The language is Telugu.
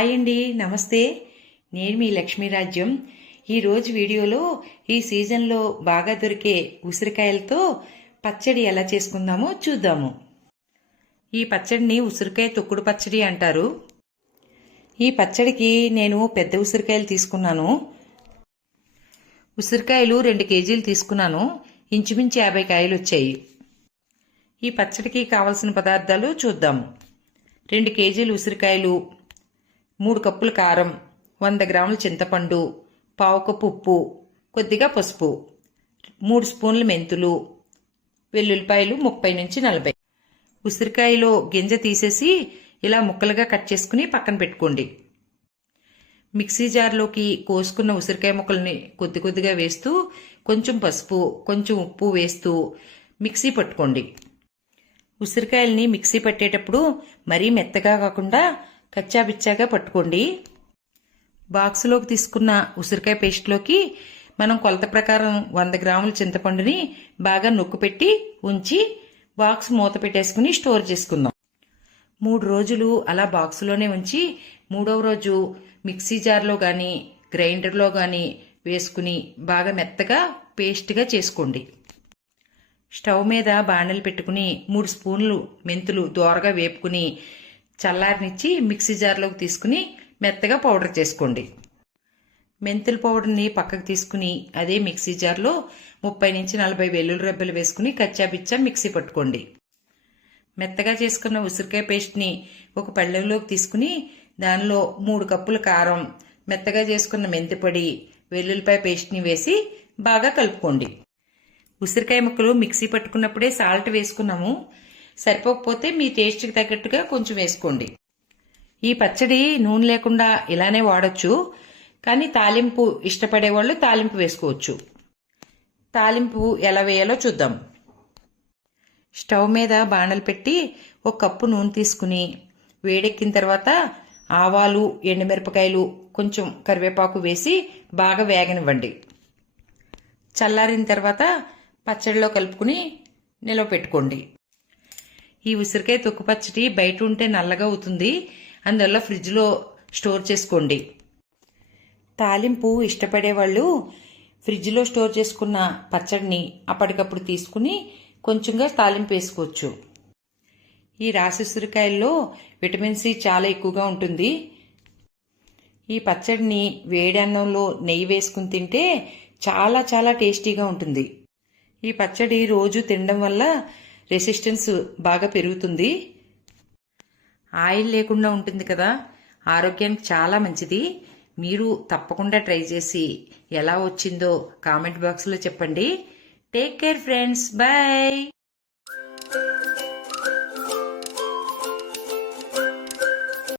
హాయ్ అండి నమస్తే. నేను మీ లక్ష్మీరాజ్యం ఈరోజు వీడియోలో ఈ సీజన్లో బాగా దొరికే ఉసిరికాయలతో పచ్చడి ఎలా చేసుకుందామో చూద్దాము. ఈ పచ్చడిని ఉసిరికాయ తొక్కుడు పచ్చడి అంటారు. ఈ పచ్చడికి నేను పెద్ద ఉసిరికాయలు తీసుకున్నాను. ఉసిరికాయలు రెండు కేజీలు తీసుకున్నాను. ఇంచుమించు యాభై కాయలు వచ్చాయి. ఈ పచ్చడికి కావలసిన పదార్థాలు చూద్దాము రెండు కేజీలు ఉసిరికాయలు మూడు కప్పులు కారం వంద గ్రాముల చింతపండు పావు కప్పు ఉప్పు కొద్దిగా పసుపు మూడు స్పూన్లు మెంతులు వెల్లుల్లిపాయలు ముప్పై నుంచి నలభై. ఉసిరికాయలో గింజ తీసేసి ఇలా ముక్కలుగా కట్ చేసుకుని పక్కన పెట్టుకోండి. మిక్సీ జార్లోకి కోసుకున్న ఉసిరికాయ ముక్కల్ని కొద్ది కొద్దిగా వేస్తూ కొంచెం పసుపు కొంచెం ఉప్పు వేస్తూ మిక్సీ పట్టుకోండి. ఉసిరికాయల్ని మిక్సీ పట్టేటప్పుడు మరీ మెత్తగా కాకుండా కచ్చాబిచ్చాగా పట్టుకోండి. బాక్సులోకి తీసుకున్న ఉసిరికాయ పేస్ట్లోకి మనం కొలత ప్రకారం వంద గ్రాముల చింతపండుని బాగా నొక్కు పెట్టి ఉంచి బాక్స్ మూత పెట్టేసుకుని స్టోర్ చేసుకుందాం. మూడు రోజులు అలా బాక్సులోనే ఉంచి మూడవ రోజు మిక్సీ జార్లో కానీ గ్రైండర్లో కానీ వేసుకుని బాగా మెత్తగా పేస్ట్గా చేసుకోండి. స్టవ్ మీద బాణలు పెట్టుకుని మూడు స్పూన్లు మెంతులు దోరగా వేపుకుని చల్లారినిచ్చి మిక్సీ జార్లోకి తీసుకుని మెత్తగా పౌడర్ చేసుకోండి. మెంతుల పౌడర్ని పక్కకు తీసుకుని అదే మిక్సీ జార్లో ముప్పై నుంచి నలభై వెల్లుల్లి రెబ్బలు వేసుకుని కచ్చాపిచ్చా మిక్సీ పట్టుకోండి. మెత్తగా చేసుకున్న ఉసిరికాయ పేస్ట్ని ఒక పళ్ళెంలోకి తీసుకుని దానిలో మూడు కప్పుల కారం మెత్తగా చేసుకున్న మెంతిపొడి వెల్లుల్లిపాయ పేస్ట్ని వేసి బాగా కలుపుకోండి. ఉసిరికాయ ముక్కలు మిక్సీ పట్టుకున్నప్పుడే సాల్ట్ వేసుకున్నాము. సరిపోకపోతే మీ టేస్ట్కి తగ్గట్టుగా కొంచెం వేసుకోండి. ఈ పచ్చడి నూనె లేకుండా ఇలానే వాడచ్చు కానీ తాలింపు ఇష్టపడే వాళ్ళు తాలింపు వేసుకోవచ్చు. తాలింపు ఎలా వేయాలో చూద్దాం. స్టవ్ మీద బాణలు పెట్టి ఒక కప్పు నూనె తీసుకుని వేడెక్కిన తర్వాత ఆవాలు ఎండుమిరపకాయలు కొంచెం కరివేపాకు వేసి బాగా వేగనివ్వండి. చల్లారిన తర్వాత పచ్చడిలో కలుపుకుని నిలవ పెట్టుకోండి. ఈ ఉసిరికాయ తొక్కు పచ్చడి బయట ఉంటే నల్లగా అవుతుంది. అందువల్ల ఫ్రిడ్జ్లో స్టోర్ చేసుకోండి. తాలింపు ఇష్టపడే వాళ్ళు ఫ్రిడ్జ్లో స్టోర్ చేసుకున్న పచ్చడిని అప్పటికప్పుడు తీసుకుని కొంచెంగా తాలింపు వేసుకోవచ్చు. ఈ రాసి ఉసిరికాయల్లో విటమిన్ సి చాలా ఎక్కువగా ఉంటుంది. ఈ పచ్చడిని వేడి అన్నంలో నెయ్యి వేసుకుని తింటే చాలా చాలా టేస్టీగా ఉంటుంది. ఈ పచ్చడి రోజు తినడం వల్ల రెసిస్టెన్స్ బాగా పెరుగుతుంది. ఆయిల్ లేకుండా ఉంటుంది కదా. ఆరోగ్యానికి చాలా మంచిది. మీరు తప్పకుండా ట్రై చేసి ఎలా వచ్చిందో కామెంట్ బాక్స్లో చెప్పండి. Take care friends bye